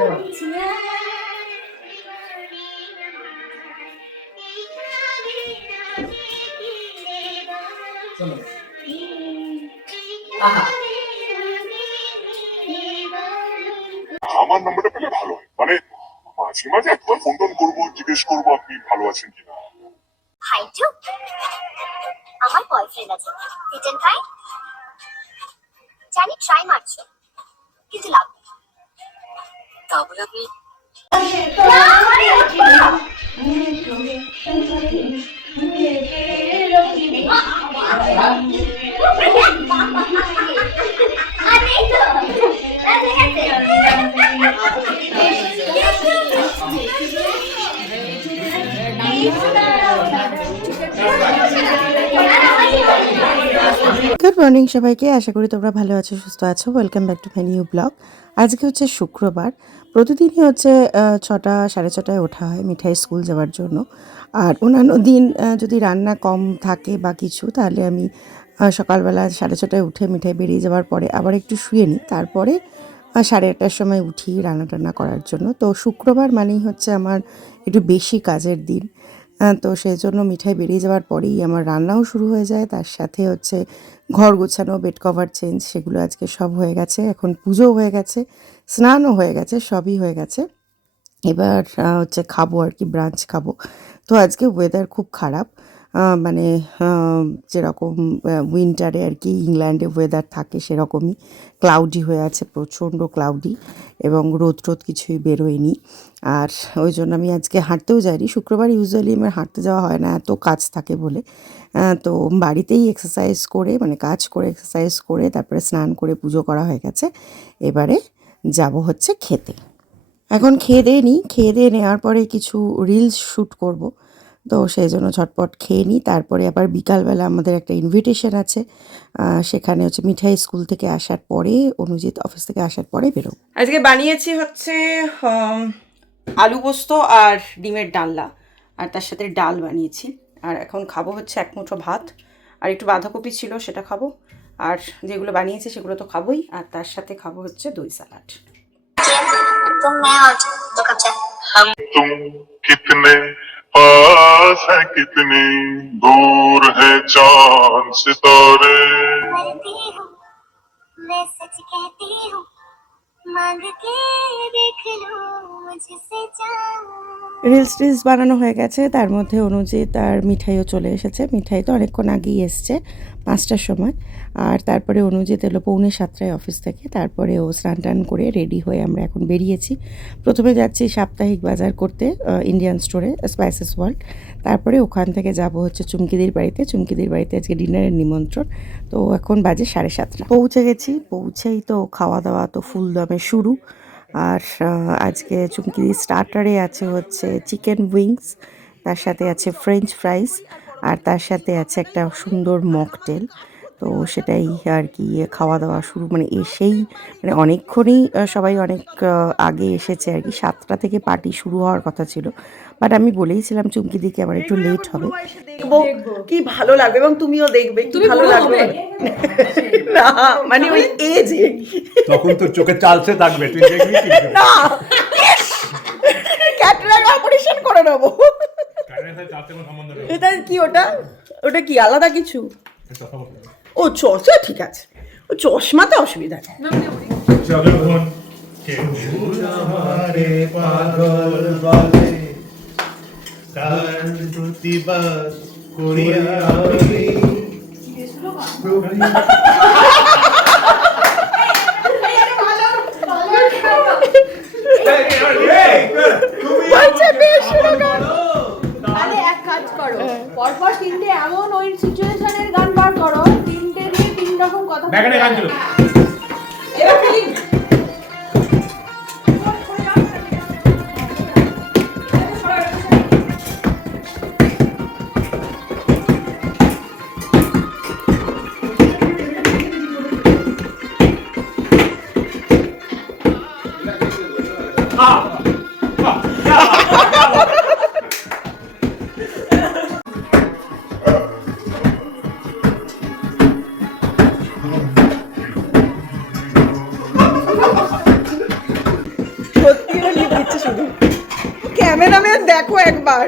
আমার নাম্বারটা পেলে ভালো হয়, মানে মাঝে মাঝে একবার ফোন টোন করবো, জিজ্ঞেস করবো আপনি ভালো আছেন কিনা। হাই টু, আমার বয়ফ্রেন্ড আছে, ফিট এন্ড ফাইন। জানি ট্রাই মারছো, কিন্তু লাভ নেই। তাহলে আপনি গুড মর্নিং সবাইকে, আশা করি তোমরা ভালো আছো, সুস্থ আছো। Welcome back to my new blog. আজকে হচ্ছে শুক্রবার। প্রতিদিনই হচ্ছে 6টা সাড়ে 6টায় ওঠা হয় মিঠাই স্কুল যাওয়ার জন্য। আর অন্যান্য দিন যদি রান্না কম থাকে বা কিছু, তাহলে আমি সকালবেলা 6:30টায় উঠে মিঠাই বেরিয়ে যাওয়ার পরে আবার একটু শুয়ে নিই। তারপরে 8:30টার সময় উঠি রান্না টান্না করার জন্য। তো শুক্রবার মানেই হচ্ছে আমার একটু বেশি কাজের দিন। তো সেই জন্য মিঠাই বেরিয়ে যাওয়ার পরেই আমার রান্নাও শুরু হয়ে যায়। তার সাথে হচ্ছে ঘর গোছানো, বেড কভার চেঞ্জ, সেগুলো আজকে সব হয়ে গেছে। এখন পুজোও হয়ে গেছে, স্নানও হয়ে গেছে, সবই হয়ে গেছে। এবার হচ্ছে খাবো আর কি, ব্রাঞ্চ খাবো। তো আজকে ওয়েদার খুব খারাপ, মানে যেরকম উইন্টারে আর কি ইংল্যান্ডে ওয়েদার থাকে সেরকমই ক্লাউডি হয়ে আছে, প্রচণ্ড ক্লাউডি, এবং রোদ টোদ কিছুই বেরোয়নি। আর ওই জন্য আমি আজকে হাঁটতেও যাইনি। শুক্রবার ইউজুয়ালি আমার হাঁটতে যাওয়া হয় না, এত কাজ থাকে বলে। তো বাড়িতেই এক্সারসাইজ করে, মানে কাজ করে এক্সারসাইজ করে তারপরে স্নান করে পুজো করা হয়ে গেছে। এবারে যাব হচ্ছে খেতে। এখন খেয়ে দিয়ে নেওয়ার পরে কিছু রিলস শ্যুট করব। তো সেই জন্য ঝটপট খেয়ে নিই। তারপরে আবার বিকালবেলা আমাদের একটা ইনভিটেশন আছে, সেখানে হচ্ছে মিঠাই স্কুল থেকে আসার পরে, অনুজিৎ অফিস থেকে আসার পরে বেরো। আজকে বানিয়েছি হচ্ছে আলু পোস্ত আর ডিমের ডালনা, আর তার সাথে ডাল বানিয়েছি। আর এখন খাবো হচ্ছে এক মুঠো ভাত, আর একটু বাঁধাকপি ছিল সেটা খাবো। আর যেগুলো বানিয়েছি সেগুলো তো খাবোই, আর তার সাথে খাবো হচ্ছে দই সালাড। तुम मैं और 2 कप चाय। तुम कितने पास है, कितनी दूर है चांद सितारे। मरती हूँ, मैं सच कहती हूँ, मांग के देख लो मुझसे जान। রিলস বানানো হয়ে গেছে, তার মধ্যে অনুজিৎ আর মিঠাইও চলে এসেছে। মিঠাই তো অনেকক্ষণ আগেই এসছে, 5টার সময়। আর তারপরে অনুজিৎ এলো 6:45 অফিস থেকে। তারপরে ও স্নান টান করে রেডি হয়ে আমরা এখন বেরিয়েছি। প্রথমে যাচ্ছি সাপ্তাহিক বাজার করতে ইন্ডিয়ান স্টোরে, স্পাইসেস ওয়ার্ল্ড। তারপরে ওখান থেকে যাব হচ্ছে চুমকিদির বাড়িতে। চুমকিদির বাড়িতে আজকে ডিনারের নিমন্ত্রণ। তো এখন বাজে 7:30। পৌঁছে গেছি, পৌঁছেই তো খাওয়া দাওয়া তো ফুল দমে শুরু। আর আজকে চুমকির স্টার্টারে আছে হচ্ছে চিকেন উইংস, তার সাথে আছে ফ্রেঞ্চ ফ্রাইস, আর তার সাথে আছে একটা সুন্দর মকটেল। তো সেটাই আর কি খাওয়া দাওয়া শুরু, মানে এসেই মানে অনেকক্ষণই সবাই অনেক আগে এসেছে আর কি। 7টা থেকে পার্টি শুরু হওয়ার কথা ছিল, বাট আমি বলেইছিলাম চুমকিদিকে আমার একটু লেট হবে। দেখবো কি ভালো লাগবে, এবং তুমিও দেখবে কি ভালো লাগবে। না মানে ওই এজে তখন তো চোখে চালছে থাকবে, তুই দেখবি কি না ক্যাটারাক্ট অপারেশন করে নেবো। এটা কি, ওটা ওটা কি আলাদা কিছু? ও চশমা, ঠিক আছে, ও চশমাতে অসুবিধা নেই। পাগল বলে তার প্রতিবাদ করিয়া পরপর 3টে এমন ওই সিচুয়েশনের গান বার করো, 3টে দিয়ে 3 রকম কথা। করে দেখো একবার।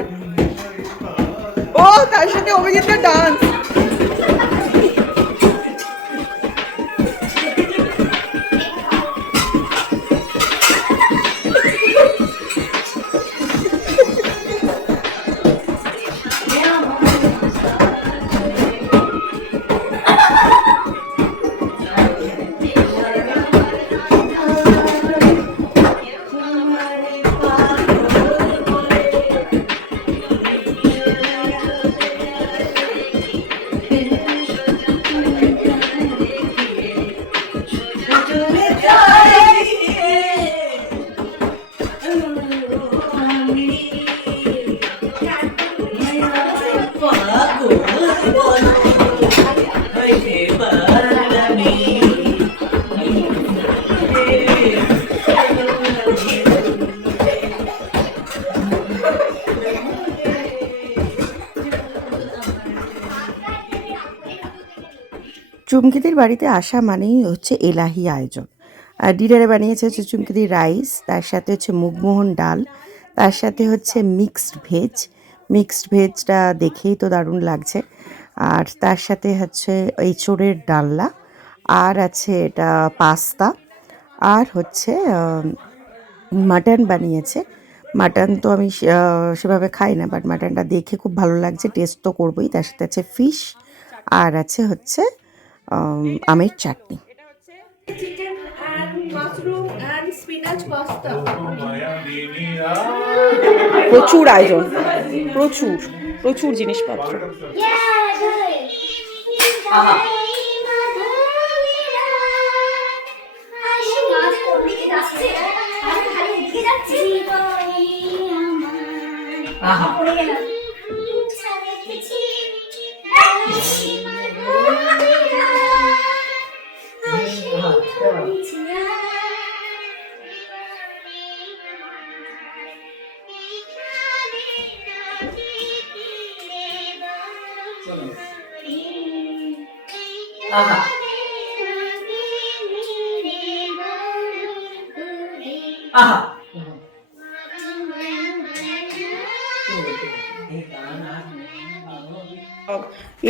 ও তার সাথে অভিজিতের ডান্স। চুমকিদের বাড়িতে আসা মানেই হচ্ছে এলাহি আয়োজন। আর ডিনারে বানিয়েছে হচ্ছে চুমকিদের রাইস, তার সাথে হচ্ছে মুগমোহন ডাল, তার সাথে হচ্ছে মিক্সড ভেজ। মিক্সড ভেজটা দেখেই তো দারুণ লাগছে। আর তার সাথে হচ্ছে এঁচোড়ের ডালনা, আর আছে এটা পাস্তা, আর হচ্ছে মাটন বানিয়েছে। মাটন তো আমি সেভাবে খাই না, বাট মাটনটা দেখে খুব ভালো লাগছে, টেস্ট তো করবোই। তার সাথে আছে ফিশ, আর আছে হচ্ছে আমের চাটনি। Chicken and mushroom and spinach pasta. প্রচুর আয়োজন, প্রচুর প্রচুর জিনিসপত্র।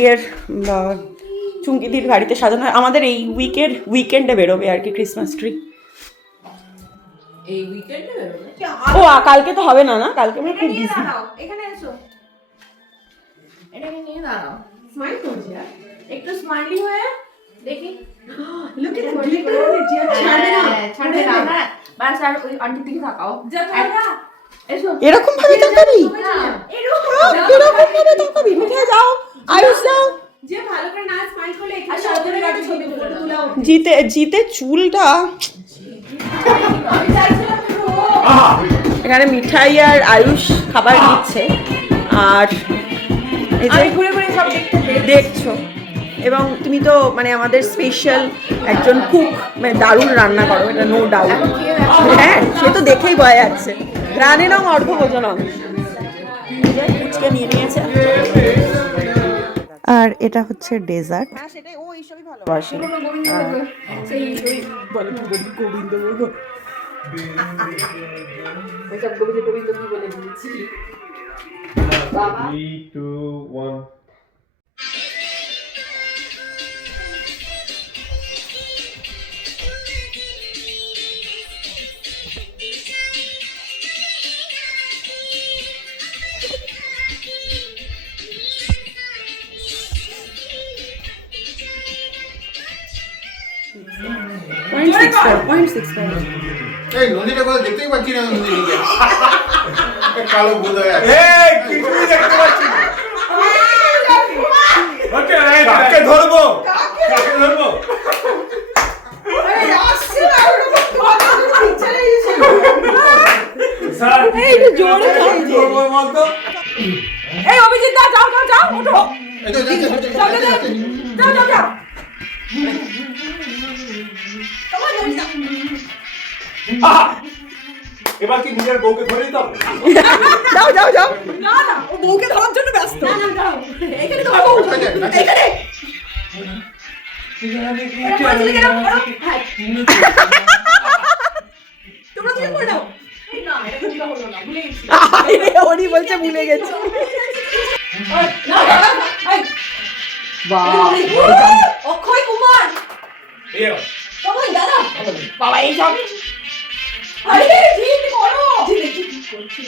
এর চুমকিদির বাড়িতে সাজানো হয়। আমাদের এই উইকেন্ডে বেরোবে আর কি ক্রিসমাস ট্রি। এই উইকেন্ডে বেরোবে? ও কালকে তো হবে না, না কালকে আমরা খুব বিজি। এখানে এসো, এটাকে নিয়ে দাঁড়াও। স্মাইল করছি, একটু স্মাইলি হয়ে দেখি। Look at the glitter on it. ছাড়বে না বাস। আর ওই আন্টির দিকে তাকাও। যা তোমরা এসো, এরকম ভাবে তাকাবি, এরকম ভাবে তাকাবি। মিঠে যাও, আয়ুষ যাও। যে ভালো করে না স্মাইল করলে এখানে ওদের কাছে ছবি তোলা। জিতে চুলটা। এখানে মিঠাই আর আয়ুষ খাবার দিচ্ছে, আর এই যে ঘুরে ঘুরে সব দেখছো। এবং তুমি তো মানে আমাদের স্পেশাল একজন কুক, মানে দারুণ রান্না করো, এটা নো ডাউট। হ্যাঁ, সে তো দেখেই বোঝা যাচ্ছে। রানে রং অর্ধ ভোজনম ফুচকে নিয়ে নিয়েছে। আর এটা হচ্ছে ডেজার্ট। সেটাই, ও এইসবই ভালোবাসে। গোবিন্দভোগ। বাবা 3, 2, 1 0.64 এই নদীটা কোথাও দেখতেই পাচ্ছি না। নদীকে কালো ভূত হয়ে আছে। এই কিছুই দেখতে পাচ্ছি না। ওকে এই কাকে ধরবো, কাকে ধরবো? স্যার এই যে জোরে খাইছে। ধরবো মত। এই অভিজিৎ দা যাও যাও যাও ওঠো। এই তো যাও যাও যাও। এবার কি নিজের বউকে ধরে দিতে হবে? যাও যাও যাও। না না, ও বউকে ধরার জন্য ব্যস্ত। না না যাও, এখানে তোমার বউ এখানে। তোমরা তুমি করে দাও। না এটা কিন্তু হলো না, ভুলে গেছি। উনি বলছে ভুলে গেছি। না, এই, অক্ষয় কুমার এই তোমার দাদা বাবা এই সব আরে ঠিক করো দেখি কি করছে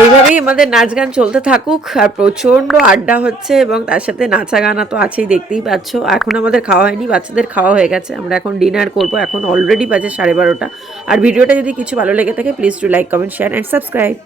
এইভাবেই আমাদের নাচ গান চলতে থাকুক, আর প্রচণ্ড আড্ডা হচ্ছে এবং তার সাথে নাচা গানা তো আছেই, দেখতেই পাচ্ছ। এখন আমাদের খাওয়া হয়নি, বাচ্চাদের খাওয়া হয়ে গেছে, আমরা এখন ডিনার করব। এখন অলরেডি বাজে 12:30। আর ভিডিওটা যদি কিছু ভালো লেগে থাকে please to like, comment, share and subscribe.